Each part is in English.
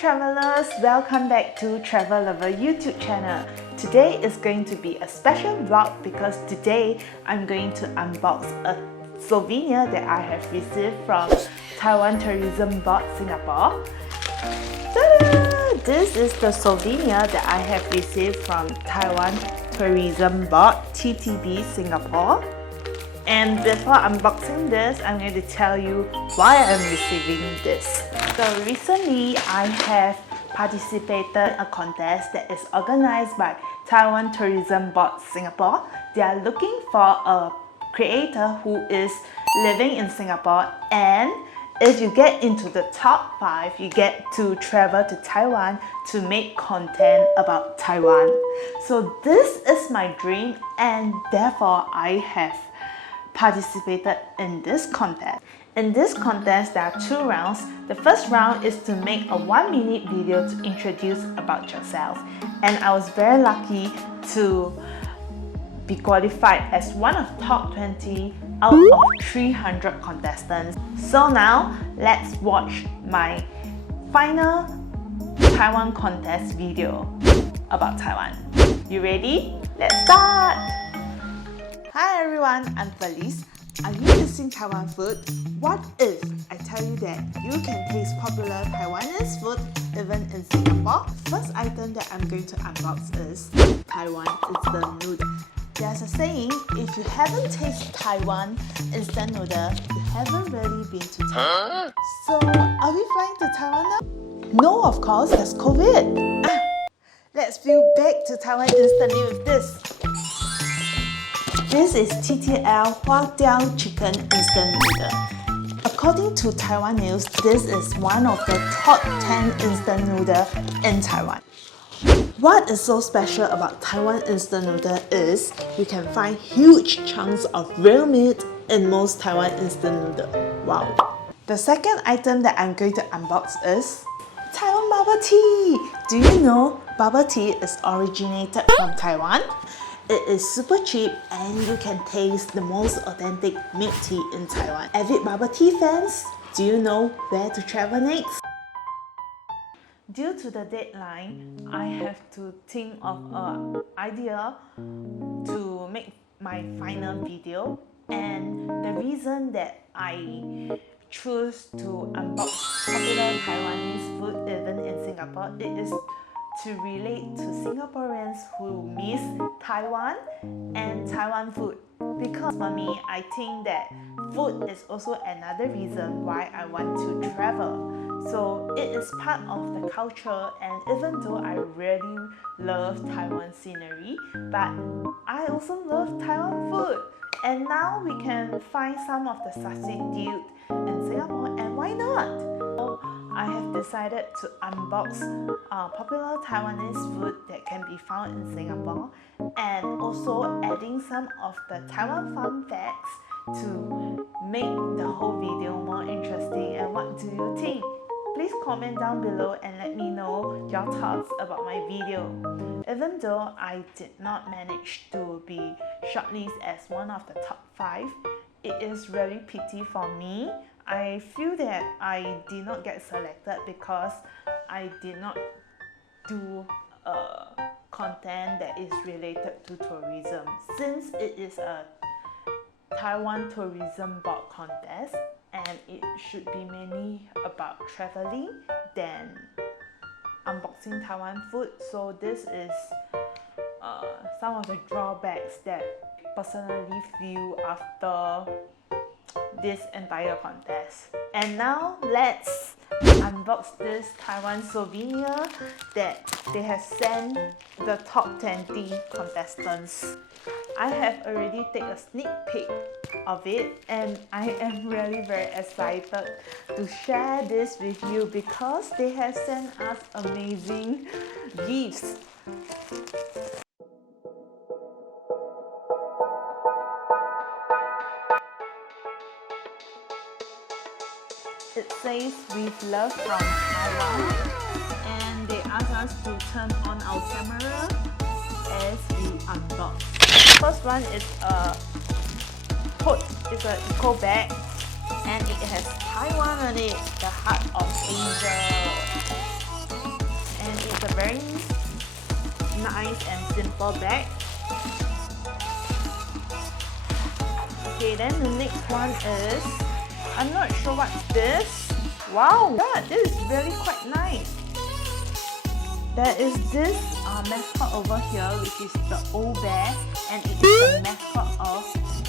travelers, welcome back to Travel Lover YouTube channel. Today is going to be a special vlog because today I'm going to unbox a souvenir that I have received from Taiwan Tourism Board Singapore. Ta-da! This is the souvenir that I have received from Taiwan Tourism Board TTB Singapore. And before unboxing this, I'm going to tell you why I'm receiving this. So recently, I have participated in a contest that is organized by Taiwan Tourism Board Singapore. They are looking for a creator who is living in Singapore, and if you get into the top 5, you get to travel to Taiwan to make content about Taiwan. So this is my dream, and therefore I have participated in this contest. In this contest, there are 2 rounds. The first round is to make a 1-minute video to introduce about yourself. And I was very lucky to be qualified as one of top 20 out of 300 contestants. So now, let's watch my final Taiwan contest video about Taiwan. You ready? Let's start! Hi everyone, I'm Felice. Are you missing Taiwan food? What if I tell you that you can taste popular Taiwanese food even in Singapore? First item that I'm going to unbox is Taiwan instant noodle. There's a saying, if you haven't tasted Taiwan instant noodle, you haven't really been to Taiwan. So, are we flying to Taiwan now? No, of course, there's COVID. Let's flew back to Taiwan instantly with this. This is TTL Hua Diao Chicken Instant Noodle. According to Taiwan News, this is one of the top 10 instant noodle in Taiwan. What is so special about Taiwan instant noodle is you can find huge chunks of real meat in most Taiwan instant noodle. Wow! The second item that I'm going to unbox is Taiwan bubble tea. Do you know bubble tea is originated from Taiwan? It is super cheap and you can taste the most authentic milk tea in Taiwan. Avid bubble tea fans, do you know where to travel next? Due to the deadline, I have to think of an idea to make my final video, and the reason that I choose to unbox popular Taiwanese food even in Singapore, it is to relate to Singaporeans who miss Taiwan and Taiwan food. Because for me, I think that food is also another reason why I want to travel. So it is part of the culture, and even though I really love Taiwan scenery, but I also love Taiwan food. And now we can find some of the substitute in Singapore, and why not? So I have decided to unbox popular Taiwanese food that can be found in Singapore, and also adding some of the Taiwan fun facts to make the whole video more interesting. And what do you think? Please comment down below and let me know your thoughts about my video. Even though I did not manage to be shortlisted as one of the top 5, it is really pity for me. I feel that I did not get selected because I did not do content that is related to tourism. Since it is a Taiwan Tourism Board contest, and it should be mainly about traveling than unboxing Taiwan food. So this is some of the drawbacks that I personally feel after this entire contest. And now let's unbox this Taiwan souvenir that they have sent the top 20 contestants. I have already taken a sneak peek of it, and I am really very excited to share this with you because they have sent us amazing gifts. It says with love from Taiwan, and they asked us to turn on our camera as we unbox. First one is a tote. It's an eco bag, and it has Taiwan on it, the heart of Asia. It's a very nice and simple bag. Okay, then the next one is, I'm not sure what's this. Wow, yeah, this is really quite nice. There is this mascot over here, which is the old bear, and it is the mascot of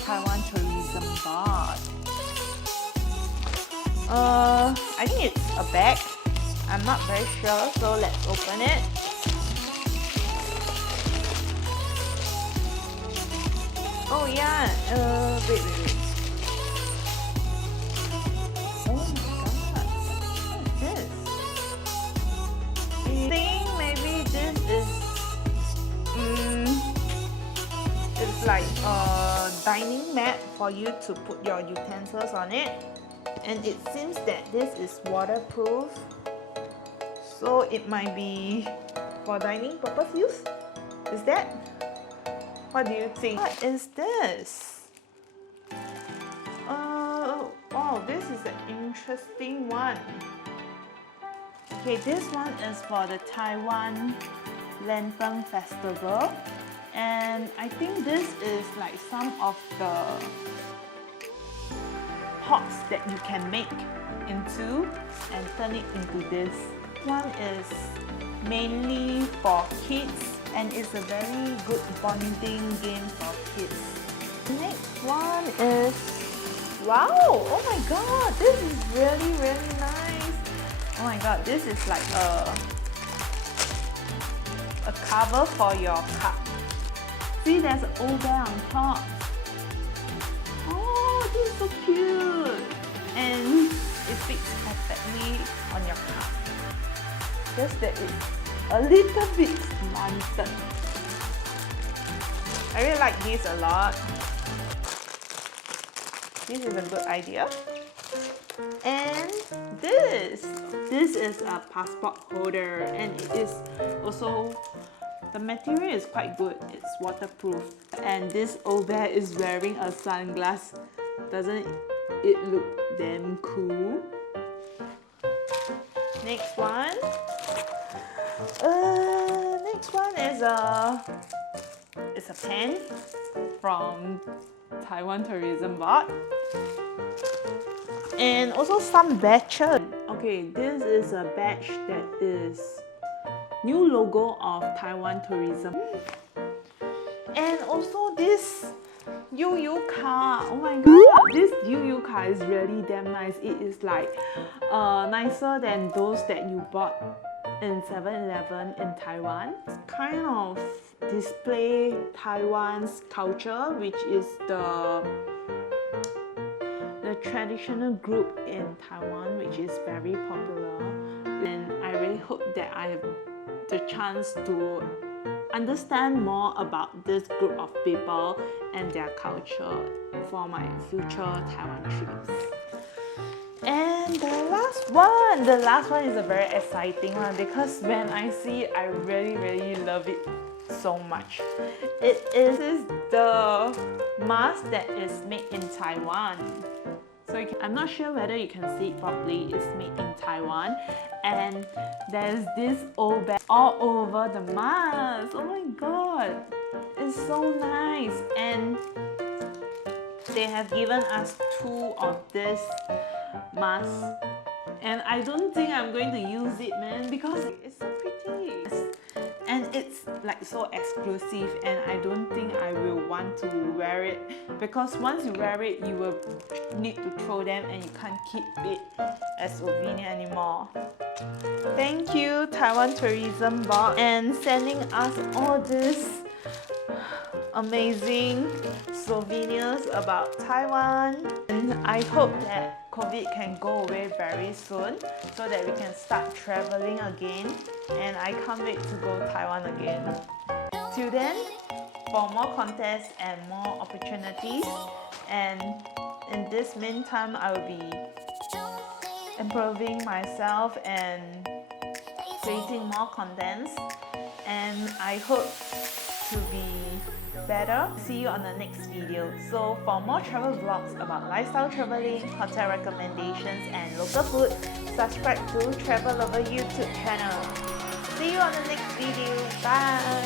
Taiwan Tourism Board. I think it's a bag. I'm not very sure, so let's open it. Oh yeah, wait. Oh my god, what is this? I think maybe this is, it's like a dining mat for you to put your utensils on it. And it seems that this is waterproof. So it might be for dining purpose use? Is that? What do you think? What is this? Oh, this is an interesting one. Okay, this one is for the Taiwan Lantern Festival. And I think this is like some of the pots that you can make into and turn it into this. One is mainly for kids and it's a very good bonding game for kids. The next one is, wow, oh my god, this is really nice. Oh my god, this is like a cover for your cup. See, there's an old bear on top. Oh, this is so cute. And it fits perfectly on your cup. Just that it's a little bit slanted. I really like this a lot. This is a good idea. And this is a passport holder, and it is also, the material is quite good. It's waterproof. And this old bear is wearing a sunglass. Doesn't it look damn cool? Next one. Next one is it's a pen from Taiwan Tourism Board. And also some badges. Okay, this is a badge that is new logo of Taiwan Tourism. And also this Yu car. Oh my god, this Yu car is really damn nice. It is like nicer than those that you bought in 7-Eleven in Taiwan. It's kind of display Taiwan's culture, which is the traditional group in Taiwan, which is very popular. And I really hope that I have the chance to understand more about this group of people and their culture for my future Taiwan trips. And the last one is a very exciting one because when I see it, I really love it so much. It is the mask that is made in Taiwan. So I'm not sure whether you can see it properly. It's made in Taiwan, and there's this old bear all over the mask. Oh my god, it's so nice. And they have given us 2 of this mask, and I don't think I'm going to use it, man, because it's so pretty. And it's like so exclusive, and I don't think I will want to wear it because once you wear it, you will need to throw them and you can't keep it as souvenir anymore. Thank you, Taiwan Tourism Board, and sending us all these amazing souvenirs about Taiwan. And I hope that COVID can go away very soon so that we can start traveling again, and I can't wait to go Taiwan again. Till then, for more contests and more opportunities, and in this meantime I will be improving myself and creating more contents, and I hope to be better. See you on the next video. So for more travel vlogs about lifestyle traveling, hotel recommendations and local food, subscribe to Travel Lover YouTube channel. See you on the next video. Bye.